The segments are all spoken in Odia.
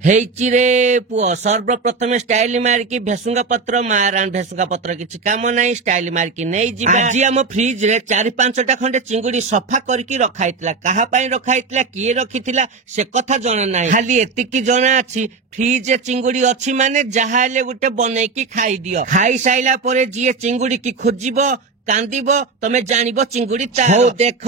ହେଇଚିରେ ପୁଅ ସର୍ବପ୍ରଥମେ ଷ୍ଟାଇଲ ମାରିକି ଭେସୁଙ୍ଗା ପତ୍ର ମାରାଣ ଭେସୁଙ୍ଗା ପତ୍ର କିଛି କାମ ନାହିଁ ଷ୍ଟାଇଲ ମାରିକି ନେଇଯିବା। ଆଜି ଆମ ଫ୍ରିଜ ରେ 4-5ଟା ଖଣ୍ଡେ ଚିଙ୍ଗୁଡି ସଫା କରିକି ରଖାଇଥିଲା। କାହା ପାଇଁ ରଖାଇଥିଲା କିଏ ରଖିଥିଲା ସେ କଥା ଜଣା ନାହିଁ, ଖାଲି ଏତିକି ଜଣା ଅଛି ଫ୍ରିଜ ଚିଙ୍ଗୁଡି ଅଛି ମାନେ ଯାହା ହେଲେ ଗୋଟେ ବନେଇକି ଖାଇଦିଅ। ଖାଇସାଇଲା ପରେ ଯିଏ ଚିଙ୍ଗୁଡି କି ଖୋଜିବ କାନ୍ଦିବ ତମେ ଜାଣିବ ଚିଙ୍ଗୁଡି ତାର। ହଉ ଦେଖ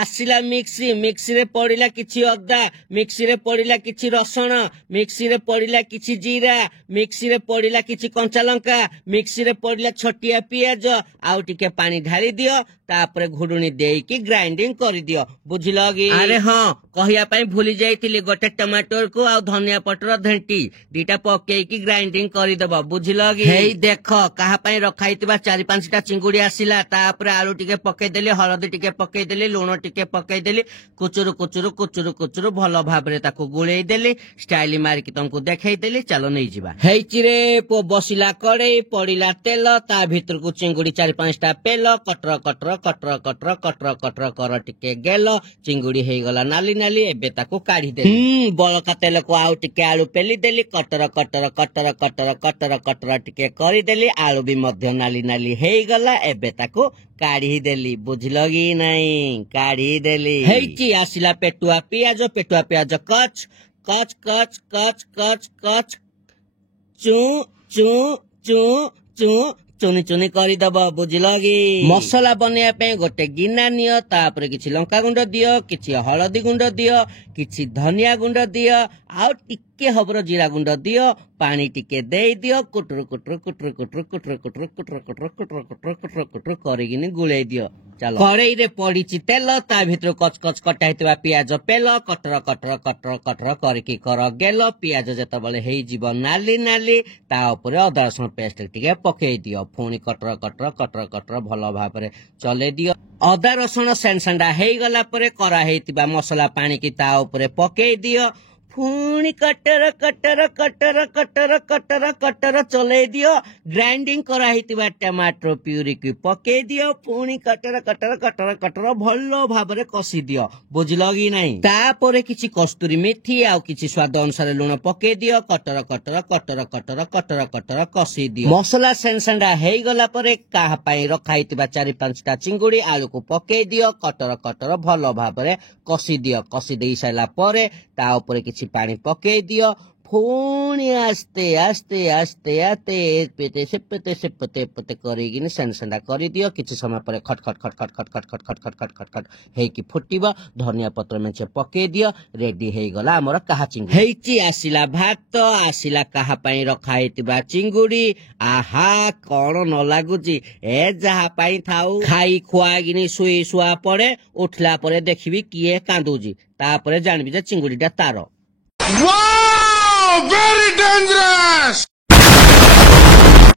ଆସିଲା ମିକ୍ସି ରେ ପଡିଲା କିଛି ଅଦା, ମିକ୍ସି ରେ ପଡିଲା କିଛି ରସୁଣ, ମିକ୍ସି ରେ ପଡିଲା କିଛି ଜିରା, ମିକ୍ସି ରେ ପଡିଲା କିଛି କଞ୍ଚା ଲଙ୍କା, ମିକ୍ସି ରେ ପଡିଲା ଛୋଟିଆ ପିଆଜ, ଆଉ ଟିକେ ପାଣି ଢାଳି ଦିଅ ତାପରେ ଘୁଡୁଣି ଦେଇକି ଗ୍ରାଇଣ୍ଡିଙ୍ଗ କରିଦିଅ। ବୁଝିଲ କି? ଆରେ ହଁ କହିବା ପାଇଁ ଭୁଲି ଯାଇଥିଲି, ଗୋଟେ ଟମାଟୋର କୁ ଆଉ ଧନିଆ ପତ୍ର ଧେଣ୍ଟି 2ଟା ପକେଇକି ଗ୍ରାଇଣ୍ଡିଙ୍ଗ କରିଦବ। ବୁଝିଲ କି? ହେଇ ଦେଖ କାହା ପାଇଁ ରଖାଇଥିବା 4-5ଟା ଚିଙ୍ଗୁଡି ଆସିଲା। ତାପରେ ଆଳୁ ଟିକେ ପକେଇଦେଲି, ହଳଦୀ ଟିକେ ପକେଇଦେଲି, ଲୁଣ ଟିକେ ପକେଇଦେଲି, କୁଚୁରୁ କୁଚୁରୁ କୁଚୁରୁ କୁଚୁରୁ ଭଲ ଭାବରେ ତାକୁ ଗୋଳେଇ ଦେଲି, ଷ୍ଟାଇଲ ମାରିକି ତମକୁ ଦେଖେଇଦେଲି। ଚାଲ ନେଇଯିବା। ହେଇଚିରେ ପୁଅ ବସିଲା କଡେଇ, ପଡିଲା ତେଲ, ତା ଭିତରକୁ ଚିଙ୍ଗୁଡି 4-5ଟା ପେଲ, କଟର କଟର କଟର କଟର କଟର କଟର କର ଟିକେ ଗେଲ, ଚିଙ୍ଗୁଡି ହେଇଗଲା ନାଲି ନାଲି। ଏବେ ତାକୁ କାଢିଦେଲି। ବଳକା ତେଲକୁ ଆଉ ଟିକେ ଆଳୁ ପେଲି ଦେଲି, କଟର କଟର କଟର କଟର କଟର କଟର ଟିକେ କରିଦେଲି, ଆଳୁ ବି ମଧ୍ୟ ନାଲି ନାଲି ହେଇଗଲା। ଏବେ ତାକୁ କାଢିଦେଲି। ବୁଝିଲ କି ନାଇଁ? କାଢିଦେଲି। ହେଇଛି ଆସିଲା ପେଟୁଆ ପିଆଜ କଚ କଚ କଚ କଚ କଚ କଚ ଚୁ ଚୁ ଚୁ ଚୁ ଚୁନି ଚୁନି କରିଦବ। ବୁଝିଲ କି? ମସଲା ବନେଇବା ପାଇଁ ଗୋଟେ ଗିନା ନିଅ, ତାପରେ କିଛି ଲଙ୍କା ଗୁଣ୍ଡ ଦିଅ, କିଛି ହଳଦୀ ଗୁଣ୍ଡ ଦିଅ, କିଛି ଧନିଆ ଗୁଣ୍ଡ ଦିଅ, ଆଉ ଟିକେ ହବର ଜିରା ଗୁଣ୍ଡ ଦିଅ, ପାଣି ଟିକେ ଦେଇ ଦିଅ, କୁଟୁରୁ କୁଟୁରୁ କୁଟୁରୁ କୁଟୁରୁ କୁଟୁରୁ କୁଟୁରୁ କୁଟୁରୁ କୁଟୁରୁ କୁଟୁରୁ କୁଟୁରୁ କୁଟୁରୁ କୁଟୁରୁ କରିକିନି ଗୁଳେଇ ଦିଅ। ଚାଲ କଡେଇରେ ପଡିଛି ତେଲ, ତା ଭିତରୁ କଚ କଚ କଟା ହେଇଥିବା ପିଆଜ ପେଲ, କଟର କଟର କଟର କଟର କରିକି କର ଗେଲ। ପିଆଜ ଯେତେବେଳେ ହେଇଯିବ ନାଲି ନାଲି, ତା ଉପରେ ଅଦା ରସୁଣ ପେଷ୍ଟ ଟିକେ ପକେଇ ଦିଅ। ପୁଣି କଟର କଟର କଟର କଟର ଭଲ ଭାବରେ ଚଲେଇ ଦିଅ। ଅଦା ରସୁଣ ସେଣ୍ଡା ହେଇଗଲା ପରେ କରା ହେଇଥିବା ମସଲା ପାଣିକି ତା ଉପରେ ପକେଇ ଦିଅ। ପୁଣି କଟର କଟର କଟର କଟର କଟର କଟର ଚଲେଇ ଦିଅ। ଗ୍ରାଇଣ୍ଡିଙ୍ଗ କରାହେଇଥିବା ଟମାଟୋ ପ୍ୟୁରିକି ପକେଇ ଦିଅ। ପୁଣି କଟର କଟର କଟର କଟର ଭଲ ଭାବରେ କଷି ଦିଅ। ବୁଝିଲ କି ନାହିଁ? ତାପରେ କିଛି କସ୍ତୁରୀ ମେଥି ଆଉ କିଛି ସ୍ୱାଦ ଅନୁସାରେ ଲୁଣ ପକେଇ ଦିଅ। କଟର କଟର କଟର କଟର କଟର କଟର କଷି ଦିଅ। ମସଲା ସେଣ୍ଡା ହେଇଗଲା ପରେ କାହା ପାଇଁ ରଖାଇଥିବା 4-5ଟା ଚିଙ୍ଗୁଡି ଆଳୁକୁ ପକେଇ ଦିଅ। କଟର କଟର ଭଲ ଭାବରେ କଷି ଦିଅ। କଷି ଦେଇ ସାରିଲା ପରେ ତା ଉପରେ କିଛି ପାଣି ପକେଇ ଦିଅ। ପୁଣି ଆସ୍ତେ ଆସ୍ତେ ଆସ୍ତେ ଆସ୍ତେ ଏପଟେ ସେପଟେ କରିକିନି ସେଣ୍ଡା କରିଦିଅ। କିଛି ସମୟ ପରେ ଖଟ ଖଟ ଖଟ ଖଟ ଖଟ ଖଟ ଖଟ ଖଟ ଖଟ ଖଟ ଖଟ ହେଇକି ଫୁଟିବ। ଧନିଆ ପତ୍ର ମେଞ୍ଚେ ପକେଇ ଦିଅ। ରେଡି ହେଇଗଲା ଆମର କାହା ଚିଙ୍ଗୁଡି। ହେଇଛି ଆସିଲା ଭାତ, ଆସିଲା କାହା ପାଇଁ ରଖା ହେଇଥିବା ଚିଙ୍ଗୁଡି। ଆହା କଣ ନ ଲାଗୁଛି? ଏ ଯାହା ପାଇଁ ଥାଉ, ଖାଇ ଖୁଆକିନି ଶୁଇ ଶୁଆ ପଡେ, ଉଠିଲା ପରେ ଦେଖିବି କିଏ କାନ୍ଦୁଛି, ତାପରେ ଜାଣିବି ଯେ ଚିଙ୍ଗୁଡିଟା ତାର। Wow! Very dangerous!